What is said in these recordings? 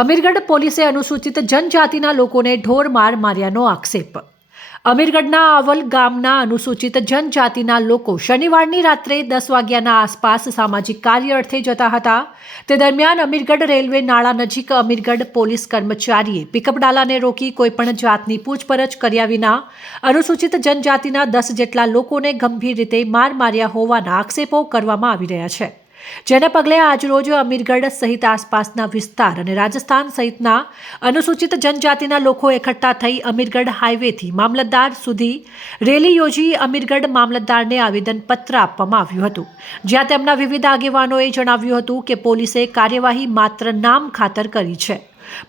અમીરગઢ પોલીસે અનુસૂચિત જનજાતિના લોકોને ઢોર માર માર્યાનો આક્ષેપ. અમીરગઢના આવલ ગામના અનુસૂચિત જનજાતિના લોકો શનિવારની રાત્રે દસ વાગ્યાના આસપાસ સામાજિક કાર્ય અર્થે જતા હતા. તે દરમિયાન અમીરગઢ રેલવે નાળા નજીક અમીરગઢ પોલીસ કર્મચારીએ પિકઅપ ડાલાને રોકી કોઈપણ જાતની પૂછપરછ કર્યા વિના અનુસૂચિત જનજાતિના દસ જેટલા લોકોને ગંભીર રીતે માર માર્યા હોવાના આક્ષેપો કરવામાં આવી રહ્યા છે. જેને પગલે આજરોજ અમીરગઢ સહિત આસપાસના વિસ્તાર અને રાજસ્થાન સહિતના અનુસૂચિત જનજાતિના લોકો એકઠા થઈ અમીરગઢ હાઈવેથી મામલતદાર સુધી રેલી યોજી અમીરગઢ મામલતદારને આવેદનપત્ર આપવામાં આવ્યું હતું. જ્યાં તેમના વિવિધ આગેવાનોએ જણાવ્યું હતું કે પોલીસે કાર્યવાહી માત્ર નામ ખાતર કરી છે.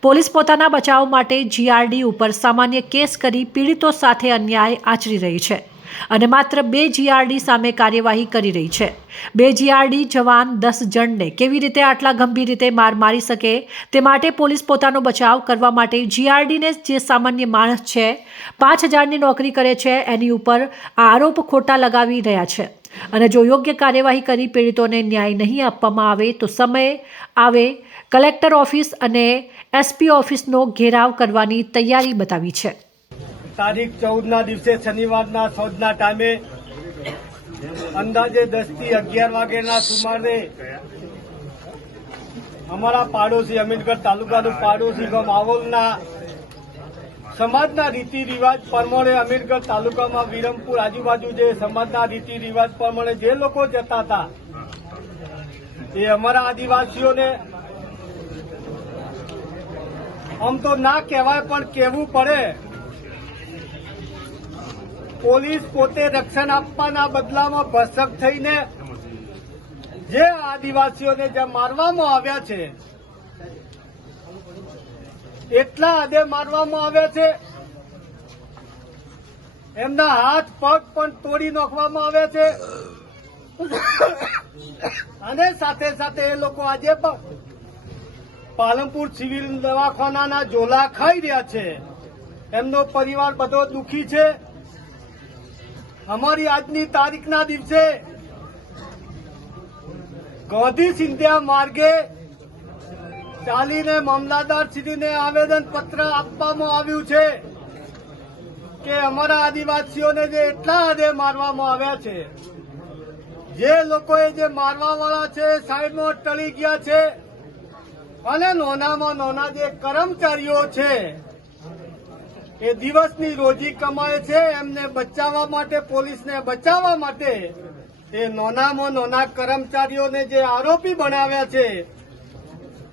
પોલીસ પોતાના બચાવ માટે જીઆરડી ઉપર સામાન્ય કેસ કરી પીડિતો સાથે અન્યાય આચરી રહી છે. અને માત્ર બે જીઆરડી સામે કાર્યવાહી કરી રહી છે. બે જીઆરડી જવાન દસ જણને કેવી રીતે આટલા ગંભીર રીતે માર મારી શકે તે માટે પોલીસ પોતાનો બચાવ કરવા માટે જીઆરડીને જે સામાન્ય માણસ છે, પાંચ હજારની નોકરી કરે છે, એની ઉપર આ આરોપ ખોટા લગાવી રહ્યા છે. અને જો યોગ્ય કાર્યવાહી કરી પીડિતોને ન્યાય નહીં આપવામાં આવે તો સમય આવે કલેક્ટર ઓફિસ અને એસપી ઓફિસનો ઘેરાવ કરવાની તૈયારી બતાવી છે. તારીખ ચૌદના દિવસે શનિવારના સોજના ટાઈમે અંદાજે દસથી અગિયાર વાગ્યાના સુમારે અમારા પાડોશી અમીનગઢ તાલુકાનું પાડોશી ગામ આવલના સમાજના રીતિ રિવાજ પ્રમાણે અમીરગઢ તાલુકામાં વિરમપુર આજુબાજુ જે સમાજના રીતિ રિવાજ પ્રમાણે જે લોકો જતા હતા, એ અમારા આદિવાસીઓને આમ તો ના કહેવાય પણ કહેવું પડે પોલીસ પોતે રક્ષણ આપવાના બદલામાં ભસક થઈને જે આદિવાસીઓને જે મારવામાં આવ્યા છે, એટલા હદે મારવામાં આવ્યા છે, એમના હાથ, પગ પણ તોડી નાખવામાં આવ્યા છે. અને સાથે સાથે એ લોકો આજે પણ પાલનપુર સિવિલ દવાખાનાના ઝોલા ખાઈ રહ્યા છે. એમનો પરિવાર બધો દુઃખી છે. અમારી આજની તારીખના દિવસે ગાંધી સિંધિયા માર્ગે ચાલીને મામલાદાર શ્રીને આવેદન પત્ર આપવામાં આવ્યું છે કે અમારા આદિવાસીઓને જે એટલા હદે મારવામાં આવ્યા છે, જે લોકોએ જે મારવા વાળા છે સાઈડમાં ટળી ગયા છે અને નોનામાં નોના જે કર્મચારીઓ છે એ દિવસની રોજી કમાય છે, એમને બચાવવા માટે, પોલીસને બચાવવા માટે એ નોનામાં નોના કર્મચારીઓને જે આરોપી બનાવ્યા છે,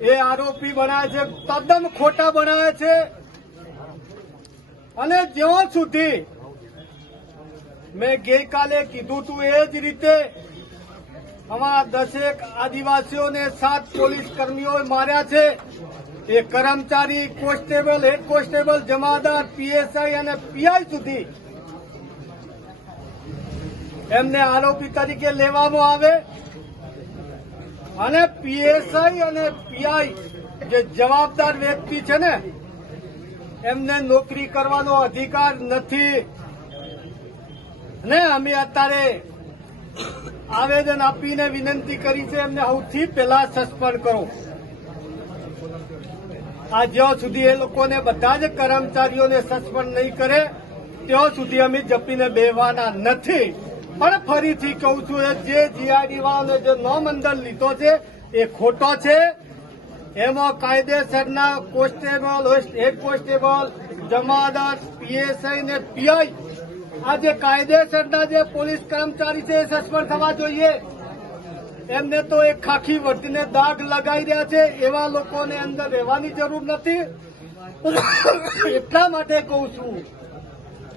એ આરોપી બનાવે છે, તદ્દન ખોટા બનાવે છે. અને જ્યાં સુધી મેં ગઈકાલે કીધું તું એ જ રીતે, અમારા દસેક આદિવાસીઓને સાત પોલીસ કર્મીઓ માર્યા છે એ કર્મચારી કોન્સ્ટેબલ, હેડ કોન્સ્ટેબલ, જમાદાર, પીએસઆઈ અને પીઆઈ સુધી એમને આરોપી તરીકે લેવામાં આવે. અને પીએસઆઈ અને પીઆઈ જે જવાબદાર વ્યક્તિ છે ને, એમને નોકરી કરવાનો અધિકાર નથી. ને અમે અત્યારે આવેદન આપીને વિનંતી કરી છે, એમને સૌથી પહેલા સસ્પેન્ડ કરો. આ જ્યાં સુધી એ લોકોને બધા જ કર્મચારીઓને સસ્પેન્ડ નહીં કરે, ત્યાં સુધી અમે જપીને બેહવાના નથી. પણ ફરીથી કહું છું એ જે જીઆઈડી વાળાને જે નોમ અંદર લીધો છે, એ ખોટો છે. એમાં કાયદેસરના કોન્સ્ટેબલ હેડ કોન્સ્ટેબલ, જમાદાર પીએસઆઈ ને પીઆઈ આ જે કાયદેસરના જે પોલીસ કર્મચારી છે, એ સસ્પેન્ડ થવા જોઈએ. એમને તો એક ખાખી વર્તીને દાગ લગાવી રહ્યા છે, એવા લોકોને અંદર રહેવાની જરૂર નથી. એટલા માટે કહું છું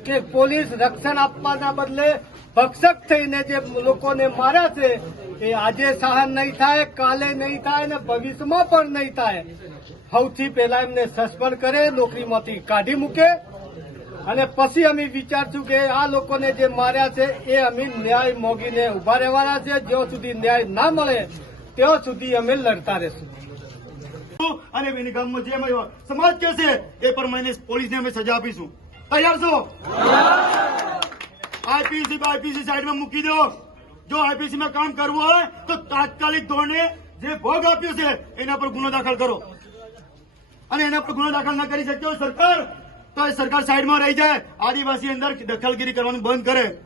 કે પોલીસ રક્ષણ આપવાના બદલે ભક્ષક થઈને જે લોકોને માર્યા છે, એ આજે સહન નહીં થાય, કાલે નહીં થાય ને ભવિષ્યમાં પણ નહીં થાય. સૌથી પહેલા એમને સસ્પેન્ડ કરે, નોકરીમાંથી કાઢી મૂકે. અને પછી અમે વિચારશું કે આ લોકોને જે માર્યા છે, એ અમે ન્યાય મોગીને ઊભા રહેવાના છે. જ્યાં સુધી ન્યાય ના મળે, ત્યાં સુધી અમે લડતા રહેશું. અને એની જે સમાજ કહેશે એ પ્રમાણે પોલીસને અમે સજા આપીશું. તૈયાર છો? આઈપીસી આઈપીસી સાઈડમાં મૂકી દો. જો આઈપીસીમાં કામ કરવું હોય, તો તાત્કાલિક ધોરણે જે ભોગ આપ્યો છે, એના પર ગુનો દાખલ કરો. અને એના પર ગુનો દાખલ ના કરી શક્યો સરકાર તો એ સરકાર સાઈડમાં રહી જાય. આદિવાસી અંદર દખલગીરી કરવાનું બંધ કરે.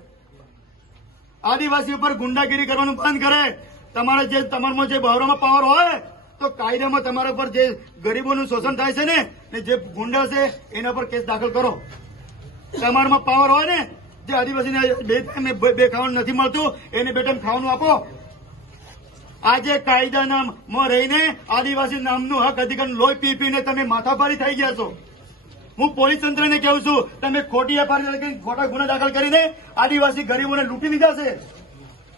આદિવાસી ઉપર ગુંડાગીરી કરવાનું બંધ કરે. તમારા જે તમારામાં જે બહારોમાં પાવર હોય, તો કાયદામાં તમારા પર જે ગરીબોનું શોષણ થાય છે ને જે ગુંડા છે, એના પર કેસ દાખલ કરો. તમારામાં પાવર હોય ને, જે આદિવાસીને બે બે- ખાવાનું નથી મળતું, એને બે ટાઈમ ખાવાનું આપો. આજે કાયદાના રહીને આદિવાસી નામનું હક અધિકાર લોહી પી પીને તમે માથાભારી થઈ ગયા છો. હું પોલીસ તંત્રને કહું છું, તમે ખોટી એફઆઈઆર ખોટા ગુના દાખલ કરીને આદિવાસી ગરીબોને લૂંટી લીધા છે.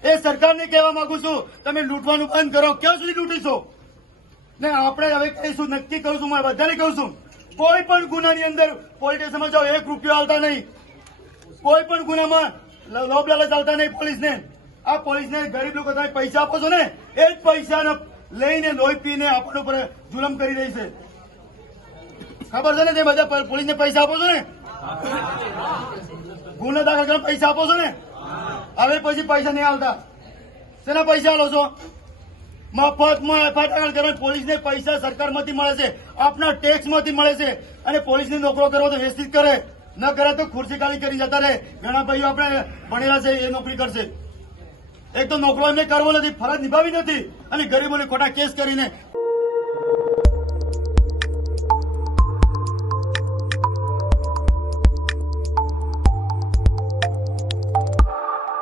એ સરકારને કહેવા માંગુ છું, તમે લૂંટવાનું બંધ કરો. ક્યાં સુધી લૂંટીશો? ને આપણે હવે કહીશું, નક્કી કરું છું, મારે બધાને કહું છું, કોઈ પણ ગુનાની અંદર પોલીસ જાઓ, એક રૂપિયો આવતા નહીં. કોઈ પણ ગુનામાં લોભ લાલચ આવતા નહીં પોલીસને. આ પોલીસને ગરીબ લોકો તમે પૈસા આપો છો ને, એ જ પૈસાને લઈને લોહી પીને આપણ ઉપર જુલમ કરી રહી છે. ખબર છે ને તે બધા પોલીસને પૈસા આપો છો ને? ગુનો દાખલ કરવા પૈસા આપો છો ને? હવે પછી પૈસા નહીં આવતા. શેના પૈસા આલો છો? મફતમાં એફઆઈઆર દાખલ કરવા પોલીસને પૈસા સરકારમાંથી મળે છે. આપના ટેક્સમાંથી મળે છે. અને પોલીસની નોકરો કરવો તો વ્યવસ્થિત કરે. ન કરે તો ખુરશી ખાલી કરી જતા રહે. ઘણા ભાઈઓ આપણે ભણેલા છે, એ નોકરી કરશે. એક તો નોકરો એમને કરવો નથી, ફરજ નિભાવી નથી. અને ગરીબોને ખોટા કેસ કરીને